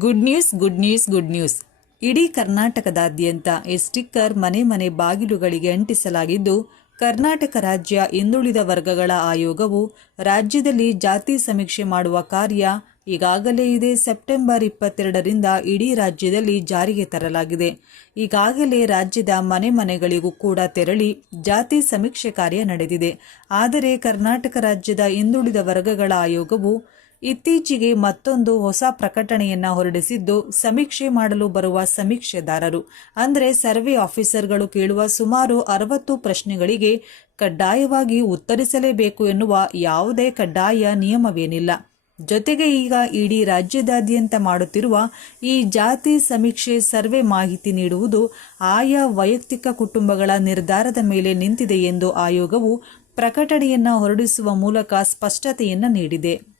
Good news good news good news ಇಡೀ ಕರ್ನಾಟಕದಾದ್ಯಂತ ಈ ಸ್ಟಿಕ್ಕರ್ ಮನೆ ಮನೆ ಬಾಗಿಲುಗಳಿಗೆ ಅಂಟಿಸಲಾಗಿದ್ದು, ಕರ್ನಾಟಕ ರಾಜ್ಯ ಹಿಂದುಳಿದ ವರ್ಗಗಳ ಆಯೋಗವು ರಾಜ್ಯದಲ್ಲಿ ಜಾತಿ ಸಮೀಕ್ಷೆ ಮಾಡುವ ಕಾರ್ಯ ಈಗಾಗಲೇ ಇದೆ. ಸೆಪ್ಟೆಂಬರ್ ಇಪ್ಪತ್ತೆರಡರಿಂದ ಇಡೀ ರಾಜ್ಯದಲ್ಲಿ ಜಾರಿಗೆ ತರಲಾಗಿದೆ. ಈಗಾಗಲೇ ರಾಜ್ಯದ ಮನೆ ಮನೆಗಳಿಗೂ ಕೂಡ ತೆರಳಿ ಜಾತಿ ಸಮೀಕ್ಷೆ ಕಾರ್ಯ ನಡೆದಿದೆ. ಆದರೆ ಕರ್ನಾಟಕ ರಾಜ್ಯದ ಹಿಂದುಳಿದ ವರ್ಗಗಳ ಆಯೋಗವು ಇತ್ತೀಚೆಗೆ ಮತ್ತೊಂದು ಹೊಸ ಪ್ರಕಟಣೆಯನ್ನ ಹೊರಡಿಸಿದ್ದು, ಸಮೀಕ್ಷೆ ಮಾಡಲು ಬರುವ ಸಮೀಕ್ಷೆದಾರರು. ಅಂದರೆ ಸರ್ವೆ ಆಫೀಸರ್ಗಳು ಕೇಳುವ ಸುಮಾರು ಅರವತ್ತು ಪ್ರಶ್ನೆಗಳಿಗೆ ಕಡ್ಡಾಯವಾಗಿ ಉತ್ತರಿಸಲೇಬೇಕು ಎನ್ನುವ ಯಾವುದೇ ಕಡ್ಡಾಯ ನಿಯಮವೇನಿಲ್ಲ. ಜೊತೆಗೆ ಈಗ ಇಡೀ ರಾಜ್ಯದಾದ್ಯಂತ ಮಾಡುತ್ತಿರುವ ಈ ಜಾತಿ ಸಮೀಕ್ಷೆ ಸರ್ವೆ ಮಾಹಿತಿ ನೀಡುವುದು ಆಯಾ ವೈಯಕ್ತಿಕ ಕುಟುಂಬಗಳ ನಿರ್ಧಾರದ ಮೇಲೆ ನಿಂತಿದೆ ಎಂದು ಆಯೋಗವು ಪ್ರಕಟಣೆಯನ್ನ ಹೊರಡಿಸುವ ಮೂಲಕ ಸ್ಪಷ್ಟತೆಯನ್ನ ನೀಡಿದೆ.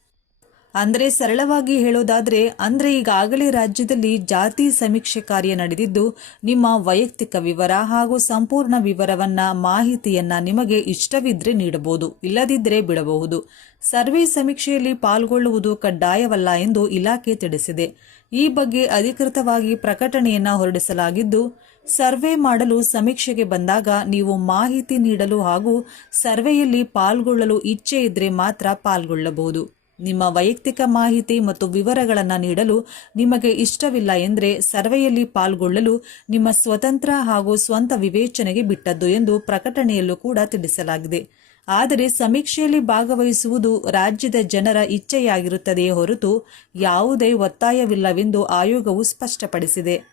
ಅಂದ್ರೆ ಸರಳವಾಗಿ ಹೇಳೋದಾದರೆ, ಅಂದರೆ ಈಗಾಗಲೇ ರಾಜ್ಯದಲ್ಲಿ ಜಾತಿ ಸಮೀಕ್ಷೆ ಕಾರ್ಯ ನಡೆದಿದ್ದು, ನಿಮ್ಮ ವೈಯಕ್ತಿಕ ವಿವರ ಹಾಗೂ ಸಂಪೂರ್ಣ ವಿವರವನ್ನ, ಮಾಹಿತಿಯನ್ನ ನಿಮಗೆ ಇಷ್ಟವಿದ್ರೆ ನೀಡಬಹುದು ಇಲ್ಲದಿದ್ದರೆ ಬಿಡಬಹುದು. ಸರ್ವೆ ಸಮೀಕ್ಷೆಯಲ್ಲಿ ಪಾಲ್ಗೊಳ್ಳುವುದು ಕಡ್ಡಾಯವಲ್ಲ ಎಂದು ಇಲಾಖೆ ತಿಳಿಸಿದೆ. ಈ ಬಗ್ಗೆ ಅಧಿಕೃತವಾಗಿ ಪ್ರಕಟಣೆಯನ್ನ ಹೊರಡಿಸಲಾಗಿದ್ದು, ಸರ್ವೆ ಮಾಡಲು ಸಮೀಕ್ಷೆಗೆ ಬಂದಾಗ ನೀವು ಮಾಹಿತಿ ನೀಡಲು ಹಾಗೂ ಸರ್ವೆಯಲ್ಲಿ ಪಾಲ್ಗೊಳ್ಳಲು ಇಚ್ಛೆ ಇದ್ರೆ ಮಾತ್ರ ಪಾಲ್ಗೊಳ್ಳಬಹುದು. ನಿಮ್ಮ ವೈಯಕ್ತಿಕ ಮಾಹಿತಿ ಮತ್ತು ವಿವರಗಳನ್ನು ನೀಡಲು ನಿಮಗೆ ಇಷ್ಟವಿಲ್ಲ ಎಂದರೆ ಸರ್ವೆಯಲ್ಲಿ ಪಾಲ್ಗೊಳ್ಳಲು ನಿಮ್ಮ ಸ್ವತಂತ್ರ ಹಾಗೂ ಸ್ವಂತ ವಿವೇಚನೆಗೆ ಬಿಟ್ಟದ್ದು ಎಂದು ಪ್ರಕಟಣೆಯಲ್ಲೂ ಕೂಡ ತಿಳಿಸಲಾಗಿದೆ. ಆದರೆ ಸಮೀಕ್ಷೆಯಲ್ಲಿ ಭಾಗವಹಿಸುವುದು ರಾಜ್ಯದ ಜನರ ಇಚ್ಛೆಯಾಗಿರುತ್ತದೆಯೇ ಹೊರತು ಯಾವುದೇ ಒತ್ತಾಯವಿಲ್ಲವೆಂದು ಆಯೋಗವು ಸ್ಪಷ್ಟಪಡಿಸಿದೆ.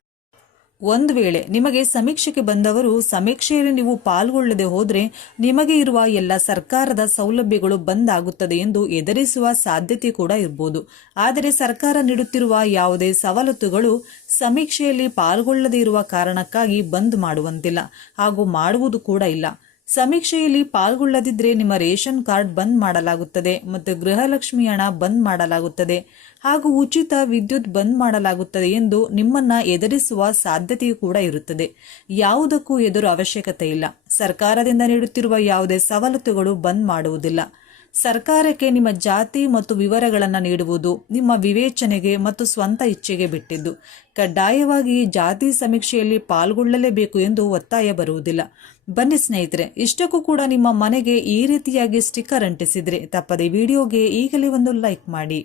ಒಂದು ವೇಳೆ ನಿಮಗೆ ಸಮೀಕ್ಷೆಗೆ ಬಂದವರು ಸಮೀಕ್ಷೆಯಲ್ಲಿ ನೀವು ಪಾಲ್ಗೊಳ್ಳದೆ ಹೋದರೆ ನಿಮಗೆ ಇರುವ ಎಲ್ಲ ಸರ್ಕಾರದ ಸೌಲಭ್ಯಗಳು ಬಂದ್ ಆಗುತ್ತದೆ ಎಂದು ಎದುರಿಸುವ ಸಾಧ್ಯತೆ ಕೂಡ ಇರಬಹುದು ಆದರೆ ಸರ್ಕಾರ ನೀಡುತ್ತಿರುವ ಯಾವುದೇ ಸವಲತ್ತುಗಳು ಸಮೀಕ್ಷೆಯಲ್ಲಿ ಪಾಲ್ಗೊಳ್ಳದೇ ಇರುವ ಕಾರಣಕ್ಕಾಗಿ ಬಂದ್ ಮಾಡುವಂತಿಲ್ಲ ಹಾಗೂ ಮಾಡುವುದು ಕೂಡ ಇಲ್ಲ. ಸಮೀಕ್ಷೆಯಲ್ಲಿ ಪಾಲ್ಗೊಳ್ಳದಿದ್ದರೆ ನಿಮ್ಮ ರೇಷನ್ ಕಾರ್ಡ್ ಬಂದ್ ಮಾಡಲಾಗುತ್ತದೆ ಮತ್ತು ಗೃಹಲಕ್ಷ್ಮಿ ಹಣ ಬಂದ್ ಮಾಡಲಾಗುತ್ತದೆ ಹಾಗೂ ಉಚಿತ ವಿದ್ಯುತ್ ಬಂದ್ ಮಾಡಲಾಗುತ್ತದೆ ಎಂದು ನಿಮ್ಮನ್ನ ಎದುರಿಸುವ ಸಾಧ್ಯತೆಯೂ ಕೂಡ ಇರುತ್ತದೆ. ಯಾವುದಕ್ಕೂ ಎದುರು ಅವಶ್ಯಕತೆ ಇಲ್ಲ. ಸರ್ಕಾರದಿಂದ ನೀಡುತ್ತಿರುವ ಯಾವುದೇ ಸವಲತ್ತುಗಳು ಬಂದ್ ಮಾಡುವುದಿಲ್ಲ. ಸರ್ಕಾರಕ್ಕೆ ನಿಮ್ಮ ಜಾತಿ ಮತ್ತು ವಿವರಗಳನ್ನು ನೀಡುವುದು ನಿಮ್ಮ ವಿವೇಚನೆಗೆ ಮತ್ತು ಸ್ವಂತ ಇಚ್ಛೆಗೆ ಬಿಟ್ಟಿದ್ದು. ಕಡ್ಡಾಯವಾಗಿ ಜಾತಿ ಸಮೀಕ್ಷೆಯಲ್ಲಿ ಪಾಲ್ಗೊಳ್ಳಲೇಬೇಕು ಎಂದು ಒತ್ತಾಯ ಬರುವುದಿಲ್ಲ. ಬನ್ನಿ ಸ್ನೇಹಿತರೆ, ಇಷ್ಟಕ್ಕೂ ಕೂಡ ನಿಮ್ಮ ಮನೆಗೆ ಈ ರೀತಿಯಾಗಿ ಸ್ಟಿಕ್ಕರ್ ಅಂಟಿಸಿದ್ರೆ ತಪ್ಪದೆ ವಿಡಿಯೋಗೆ ಈಗಲೇ ಒಂದು ಲೈಕ್ ಮಾಡಿ.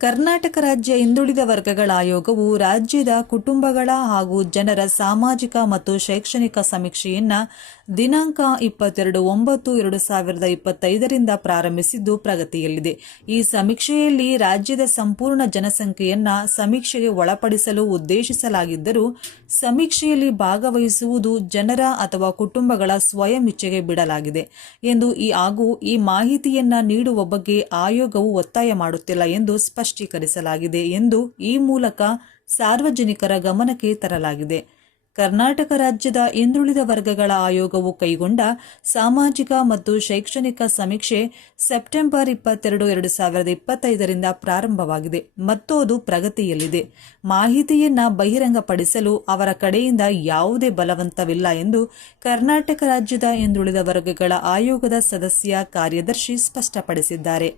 ಕರ್ನಾಟಕ ರಾಜ್ಯ ಹಿಂದುಳಿದ ವರ್ಗಗಳ ಆಯೋಗವು ರಾಜ್ಯದ ಕುಟುಂಬಗಳ ಹಾಗೂ ಜನರ ಸಾಮಾಜಿಕ ಮತ್ತು ಶೈಕ್ಷಣಿಕ ಸಮೀಕ್ಷೆಯನ್ನ ದಿನಾಂಕ ಇಪ್ಪತ್ತೆರಡು ಒಂಬತ್ತು ಎರಡು ಸಾವಿರದ ಇಪ್ಪತ್ತೈದರಿಂದ ಪ್ರಾರಂಭಿಸಿದ್ದು ಪ್ರಗತಿಯಲ್ಲಿದೆ. ಈ ಸಮೀಕ್ಷೆಯಲ್ಲಿ ರಾಜ್ಯದ ಸಂಪೂರ್ಣ ಜನಸಂಖ್ಯೆಯನ್ನ ಸಮೀಕ್ಷೆಗೆ ಒಳಪಡಿಸಲು ಉದ್ದೇಶಿಸಲಾಗಿದ್ದರೂ ಸಮೀಕ್ಷೆಯಲ್ಲಿ ಭಾಗವಹಿಸುವುದು ಜನರ ಅಥವಾ ಕುಟುಂಬಗಳ ಸ್ವಯಂ ಇಚ್ಛೆಗೆ ಬಿಡಲಾಗಿದೆ ಎಂದು ಈ ಹಾಗೂ ಈ ಮಾಹಿತಿಯನ್ನ ನೀಡುವ ಬಗ್ಗೆ ಆಯೋಗವು ಒತ್ತಾಯ ಮಾಡುತ್ತಿಲ್ಲ ಎಂದು ಸ್ಪಷ್ಟೀಕರಿಸಲಾಗಿದೆ ಎಂದು ಈ ಮೂಲಕ ಸಾರ್ವಜನಿಕರ ಗಮನಕ್ಕೆ ತರಲಾಗಿದೆ. ಕರ್ನಾಟಕ ರಾಜ್ಯದ ಹಿಂದುಳಿದ ವರ್ಗಗಳ ಆಯೋಗವು ಕೈಗೊಂಡ ಸಾಮಾಜಿಕ ಮತ್ತು ಶೈಕ್ಷಣಿಕ ಸಮೀಕ್ಷೆ ಸೆಪ್ಟೆಂಬರ್ ಇಪ್ಪತ್ತೆರಡು, ಎರಡು ಸಾವಿರದ ಇಪ್ಪತ್ತೈದರಿಂದ ಪ್ರಾರಂಭವಾಗಿದೆ. ಮತ್ತು ಅದು ಪ್ರಗತಿಯಲ್ಲಿದೆ. ಮಾಹಿತಿಯನ್ನ ಬಹಿರಂಗಪಡಿಸಲು ಅವರ ಕಡೆಯಿಂದ ಯಾವುದೇ ಬಲವಂತವಿಲ್ಲ ಎಂದು ಕರ್ನಾಟಕ ರಾಜ್ಯದ ಹಿಂದುಳಿದ ವರ್ಗಗಳ ಆಯೋಗದ ಸದಸ್ಯ ಕಾರ್ಯದರ್ಶಿ ಸ್ಪಷ್ಟಪಡಿಸಿದ್ದಾರೆ.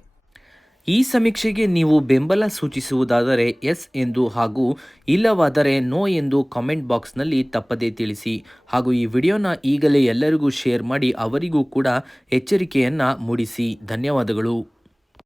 ಈ ಸಮೀಕ್ಷೆಗೆ ನೀವು ಬೆಂಬಲ ಸೂಚಿಸುವುದಾದರೆ ಎಸ್ ಎಂದು ಹಾಗೂ ಇಲ್ಲವಾದರೆ ನೋ ಎಂದು ಕಾಮೆಂಟ್ ಬಾಕ್ಸ್ನಲ್ಲಿ ತಪ್ಪದೇ ತಿಳಿಸಿ. ಹಾಗೂ ಈ ವಿಡಿಯೋನ ಈಗಲೇ ಎಲ್ಲರಿಗೂ ಶೇರ್ ಮಾಡಿ ಅವರಿಗೂ ಕೂಡ ಎಚ್ಚರಿಕೆಯನ್ನು ಮೂಡಿಸಿ. ಧನ್ಯವಾದಗಳು.